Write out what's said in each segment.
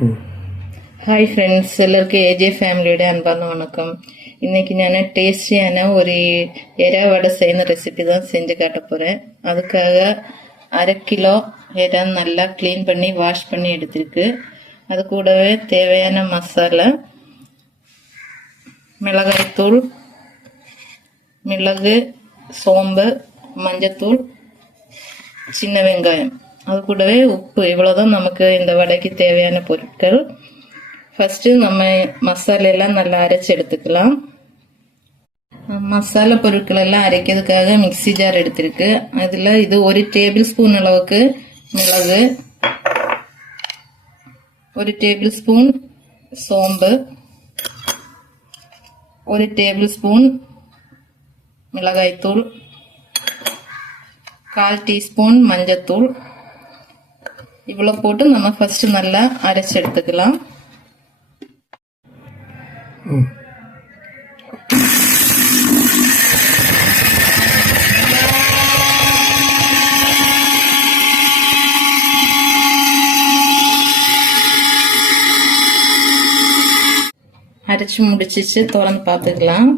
Hi friends, எல்லாருக்கும் AJ ஃபேமிலியோட அன்பான வணக்கம். இன்னைக்கு நான் டேஸ்டியான ஒரு எறா வடை செய்யணும் ரெசிபி தான் செஞ்சு காட்ட போகிறேன். அதுக்காக 1/2 கிலோ எறா நல்லா க்ளீன் பண்ணி வாஷ் பண்ணி எடுத்திருக்கு. அது கூடவே தேவையான மசாலா, மிளகாய்த்தூள், மிளகு, சோம்பு, மஞ்சத்தூள், சின்ன வெங்காயம், அது கூடவே உப்பு. இவ்வளோதான் நமக்கு இந்த வடைக்கு தேவையான பொருட்கள். ஃபர்ஸ்ட்டு நம்ம மசாலெல்லாம் நல்லா அரைச்சி எடுத்துக்கலாம். மசாலா பொருட்கள் எல்லாம் அரைக்கிறதுக்காக மிக்சி ஜார் எடுத்திருக்கு. அதில் இது 1 டேபிள் ஸ்பூன் அளவுக்கு மிளகு, 1 டேபிள் ஸ்பூன் சோம்பு, 1 டேபிள் ஸ்பூன் மிளகாய்த்தூள், 1/4 டீஸ்பூன் மஞ்சத்தூள். இவ்வளோ போட்டு நம்ம ஃபர்ஸ்ட் நல்லா அரைச்சி எடுத்துக்கலாம். அரைச்சி முடிச்சிச்சு திறந்து பார்த்துக்கலாம்.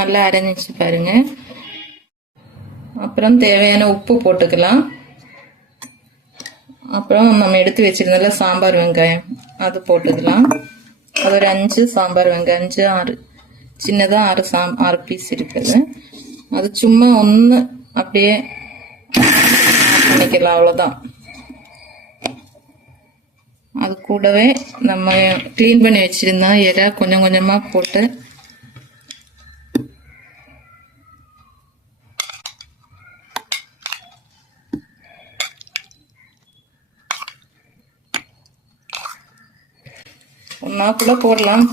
நல்லா அரைஞ்சிச்சு பாருங்க. அப்புறம் தேவையான உப்பு போட்டுக்கலாம். அப்புறம் நம்ம எடுத்து வச்சிருந்தல சாம்பார் வெங்காயம் அது போட்டுக்கலாம். அது ஒரு 5 சாம்பார் வெங்காயம், 5 6 சின்னதா 6 பீஸ் இருக்குது. அது சும்மா ஒன்று அப்படியே பண்ணிக்கலாம், அவ்வளோதான். அது கூடவே நம்ம கிளீன் பண்ணி வச்சிருந்தா எறா கொஞ்சம் கொஞ்சமா போட்டு ஒன்றா கூட போடலாம்.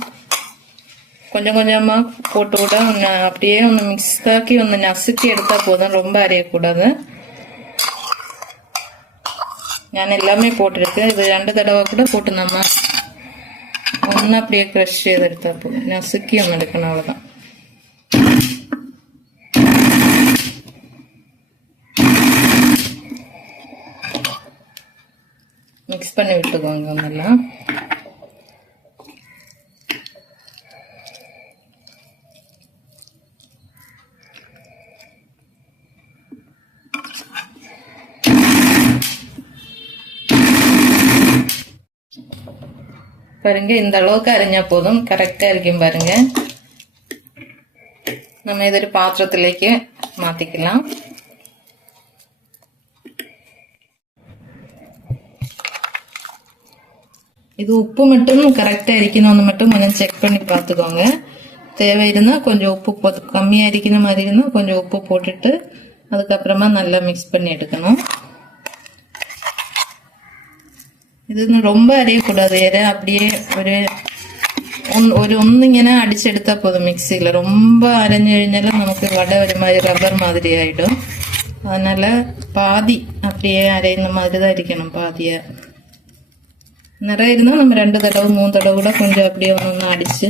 கொஞ்சம் கொஞ்சமாக போட்டு கூட அப்படியே ஒன்று மிக்ஸ் ஆக்கி ஒன்று நசுக்கி எடுத்தால் போதும், ரொம்ப அரையக்கூடாது. நான் எல்லாமே போட்டிருக்கு. இது 2 தடவை கூட போட்டு நம்ம ஒன்று அப்படியே க்ரஷ் செய்து எடுத்தால் போதும். நசுக்கி ஒன்று எடுக்கணும், அவ்வளோதான். மிக்ஸ் பண்ணி விட்டுக்கோங்க ஒன்றெல்லாம். பாருங்க, இந்த அளவுக்கு அரைஞ்சா போதும், கரெக்டா இருக்கும் பாருங்க. நம்ம இது ஒரு பாத்திரத்திலேக்கு மாத்திக்கலாம். இது உப்பு மட்டும் கரெக்டா இருக்கணும்னு மட்டும் கொஞ்சம் செக் பண்ணி பார்த்துக்கோங்க. தேவை இருந்தா கொஞ்சம் உப்பு கம்மியா இருக்கிற மாதிரி இருந்தா கொஞ்சம் உப்பு போட்டுட்டு அதுக்கப்புறமா நல்லா மிக்ஸ் பண்ணி எடுக்கணும். இது ரொம்ப அரையக்கூடாது. அப்படியே ஒரு ஒന്നിങ്ങനെ அடிச்செடுத்தா போதும் மிக்சியில். ரொம்ப அரைஞ்சு കഴിഞ്ഞാலும் நமக்கு வடை ஒரு மாதிரி ரப்பர் மாதிரி ஆயிடும். அதனால பாதி அப்படியே அரைந்த மாதிரி தான் இருக்கணும், பாதியா. நிறைய இருந்தால் நம்ம 2 தடவை 3 தடவை கூட கொஞ்சம் அப்படியே ஒன்று அடிச்சு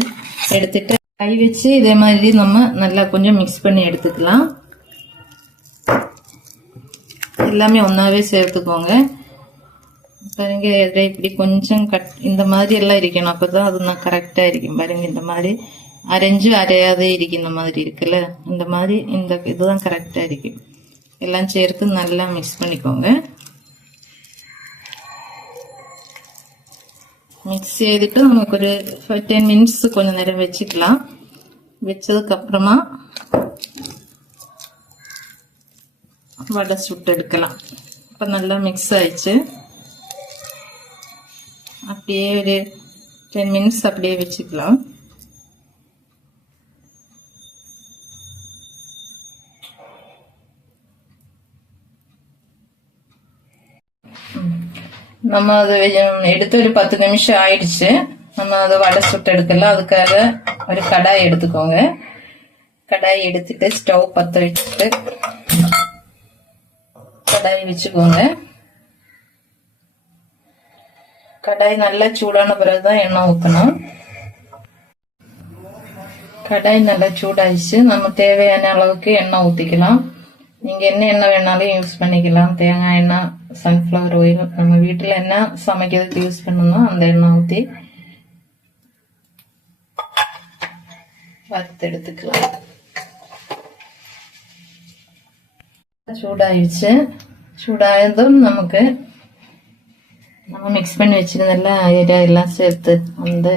எடுத்துட்டு கை வச்சு இதே மாதிரி நம்ம நல்லா கொஞ்சம் மிக்ஸ் பண்ணி எடுத்துக்கலாம். எல்லாமே ஒன்றாவே சேர்த்துக்கோங்க. பாருங்க, இப்படி கொஞ்சம் இந்த மாதிரி எல்லாம் இருக்கணும், அப்பதான் அது நான் கரெக்டா இருக்கும். பாருங்க, இந்த மாதிரி அரைஞ்சு அரையாதே இருக்கும். இந்த மாதிரி இருக்குல்ல, இந்த மாதிரி இந்த இதுதான் கரெக்டா இருக்கும். எல்லாம் சேர்த்து நல்லா மிக்ஸ் பண்ணிக்கோங்க. மிக்ஸ் செய்துட்டு நமக்கு ஒரு 10 மினிட்ஸ் கொஞ்சம் நேரம் வச்சுக்கலாம். வச்சதுக்கு அப்புறமா வடை சுட்டு எடுக்கலாம். இப்போ நல்லா மிக்ஸ் ஆயிடுச்சு. அப்படியே ஒரு 10 மினிட்ஸ் அப்படியே வச்சுக்கலாம். நம்ம அதை எடுத்து ஒரு 10 நிமிஷம் ஆயிடுச்சு. நம்ம அதை வடை சுட்டு எடுக்கலாம். அதுக்காக ஒரு கடாய் எடுத்துக்கோங்க. கடாய் எடுத்துட்டு ஸ்டவ் பற்ற வச்சுட்டு கடாய் வச்சுக்கோங்க. கடாய் நல்லா சூடான பிறகுதான் எண்ணெய் ஊற்றணும். கடாய் நல்லா சூடாயிடுச்சு. நம்ம தேவையான அளவுக்கு எண்ணெய் ஊற்றிக்கலாம். நீங்கள் என்ன எண்ணெய் வேணாலும் யூஸ் பண்ணிக்கலாம். தேங்காய் எண்ணெய், சன்ஃப்ளவர் ஆயில், நம்ம வீட்டில் என்ன சமைக்கிறதுக்கு யூஸ் பண்ணணும் அந்த எண்ணெய் ஊற்றி வறுத்து எடுத்துக்கலாம். சூடாயிடுச்சு. சூடாயதும் நம்ம மிக்ஸ் பண்ணி வச்சிருந்தல ஐடியா எல்லாம் சேர்த்து அந்த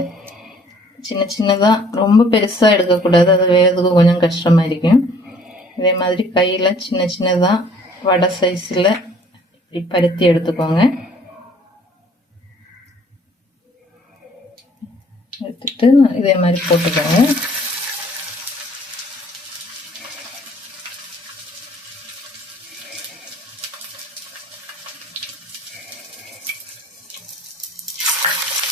சின்ன சின்னதாக ரொம்ப பெருசாக எடுக்கக்கூடாது, அது வேகிறதுக்கு கொஞ்சம் கஷ்டமாக இருக்கும். இதே மாதிரி கையில் சின்ன சின்னதாக வடை சைஸில் இப்படி பருத்தி எடுத்துக்கோங்க. எடுத்துட்டு இதே மாதிரி போட்டுக்கோங்க.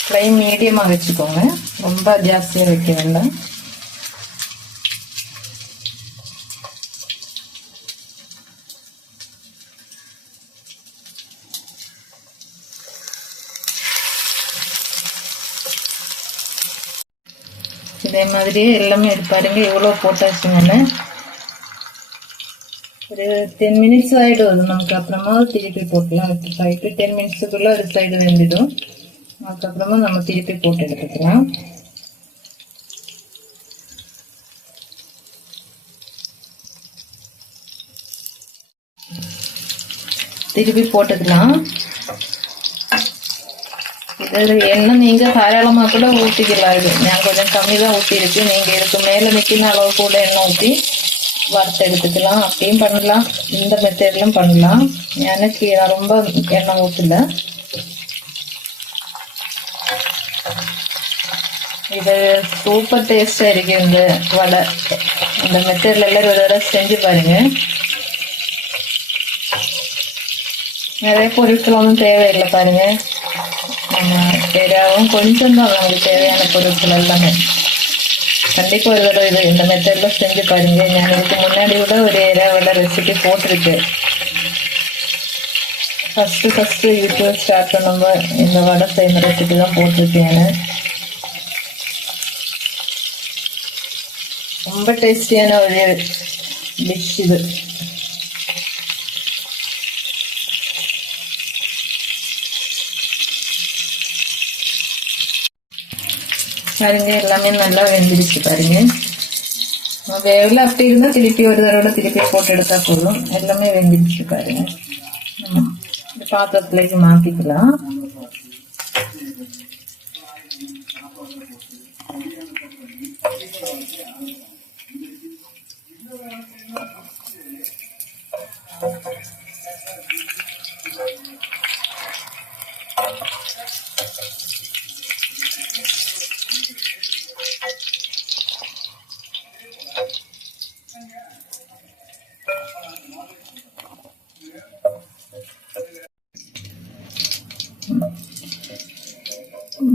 ஃப்ளைம் மீடியமாக வச்சுக்கோங்க, ரொம்ப ஜாஸ்தியாக வைக்க வேண்டாம். இதே மாதிரியே எல்லாமே பாருங்க, எவ்வளோ போட்டாச்சுங்கன்னு ஒரு 10 மினிட்ஸ் ஆகிடும். அது நமக்கு அப்புறமா திருப்பி போட்டலாம். 5 to 10 மினிட்ஸுக்குள்ள ஒரு சைடு வெந்துடும். அதுக்கப்புறமா நம்ம திருப்பி போட்டு எடுத்துக்கலாம். திருப்பி போட்டுக்கலாம். இது எண்ணெய் நீங்கள் தாராளமாக கூட ஊற்றிக்கலாம். இது நான் கொஞ்சம் கம்மி தான் ஊற்றிருக்கு. நீங்கள் இதுக்கு மேலே நிற்கிற அளவு கூட எண்ணெய் ஊற்றி வறுத்து எடுத்துக்கலாம். அப்படியும் பண்ணலாம், இந்த மெத்தட்லையும் பண்ணலாம். எனக்கு நான் ரொம்ப எண்ணெய் ஊற்றல. இது சூப்பர் டேஸ்டாக இருக்கு இந்த வடை. இந்த மெத்தட்ல எல்லாம் ஒரு தடவை செஞ்சு பாருங்க. நிறைய பொருட்கள் ஒன்றும் தேவையில்லை பாருங்க. தெரியாவும் கொஞ்சம் தான் நமக்கு தேவையான பொருட்கள் எல்லாமே. கண்டிப்பாக ஒரு தடவை இது இந்த மெத்தட்ல செஞ்சு பாருங்க. நான் இதுக்கு முன்னாடி கூட ஒரு வடை ரெசிபி போட்டிருக்கேன். ஃபர்ஸ்ட் யூடியூப் ஸ்டார்ட் பண்ணும்போது இந்த வடை செய்கிற ரெசிபி தான் போட்டிருக்கேன். ரொம்ப டேஸ்டியான ஒரு டிஷ் இது. பாருங்க, எல்லாமே நல்லா வெந்துருச்சு பாருங்க. வேவில் அப்படி இருந்தால் திருப்பி ஒரு தடவை திருப்பி போட்டு எடுத்தா போதும். எல்லாமே வெந்துருச்சு பாருங்க. பாத்திரத்துலேயே மாற்றிக்கலாம்.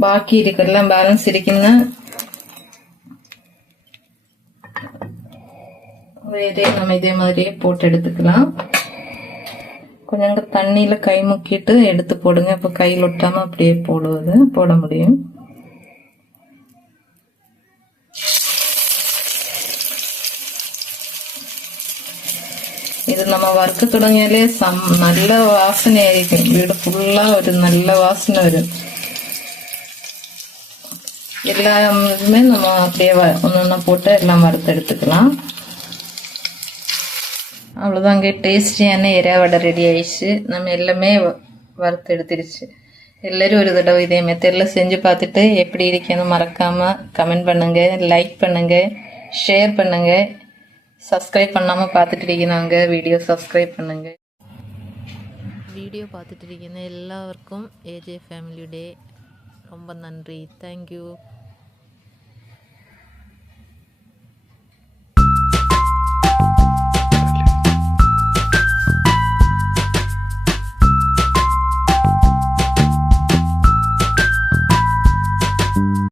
ബാക്കി ഇരിക്കെല്ലാം ബാലൻസ് ഇരിക്കുന്ന വേറെ நம்ம இதே மாதிரியே போட்டு எடுத்துக்கலாம். கொஞ்சம் தண்ணியில கை முக்கிட்டு எடுத்து போடுங்க. இப்ப கையில் ஒட்டாம அப்படியே போட முடியும். இது நம்ம வறுக்க தொடங்கியாலே நல்ல வாசனை ஆയിരിക്കും. வீடு ஃபுல்லா ஒரு நல்ல வாசனை வரும். எல்லாமே நம்ம அப்படியே ஒன்னொன்னா போட்டு எல்லாம் வறுத்து எடுத்துக்கலாம். அவ்வளோதாங்க, டேஸ்டியான எறா வடை ரெடி ஆயிடுச்சு. நம்ம எல்லாமே வறுத்து எடுத்துருச்சு. எல்லாரும் ஒரு தடவை இதே மெத்தடில் செஞ்சு பார்த்துட்டு எப்படி இருக்கணும் மறக்காம கமெண்ட் பண்ணுங்க, லைக் பண்ணுங்க, ஷேர் பண்ணுங்க. சப்ஸ்கிரைப் பண்ணாமல் பார்த்துட்டு இருக்கீங்க வீடியோ சப்ஸ்கிரைப் பண்ணுங்க. வீடியோ பார்த்துட்டு இருக்கீங்க எல்லாருக்கும் ஏஜே ஃபேமிலி டே ரொம்ப நன்றி. தேங்க்யூ.